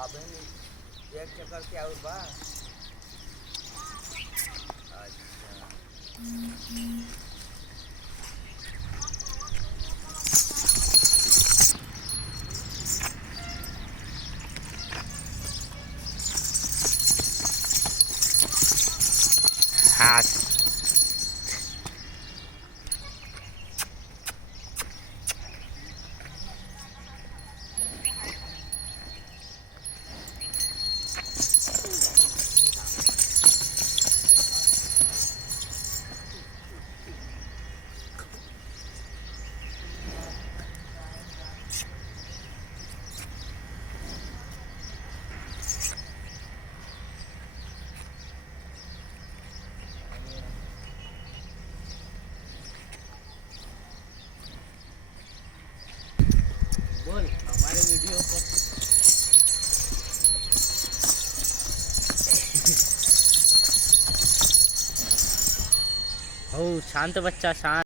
अबे नहीं, एक चक्कर क्या हुआ बा? अच्छा। हाँ। बोल हमारे वीडियो को। हो शांत बच्चा शांत।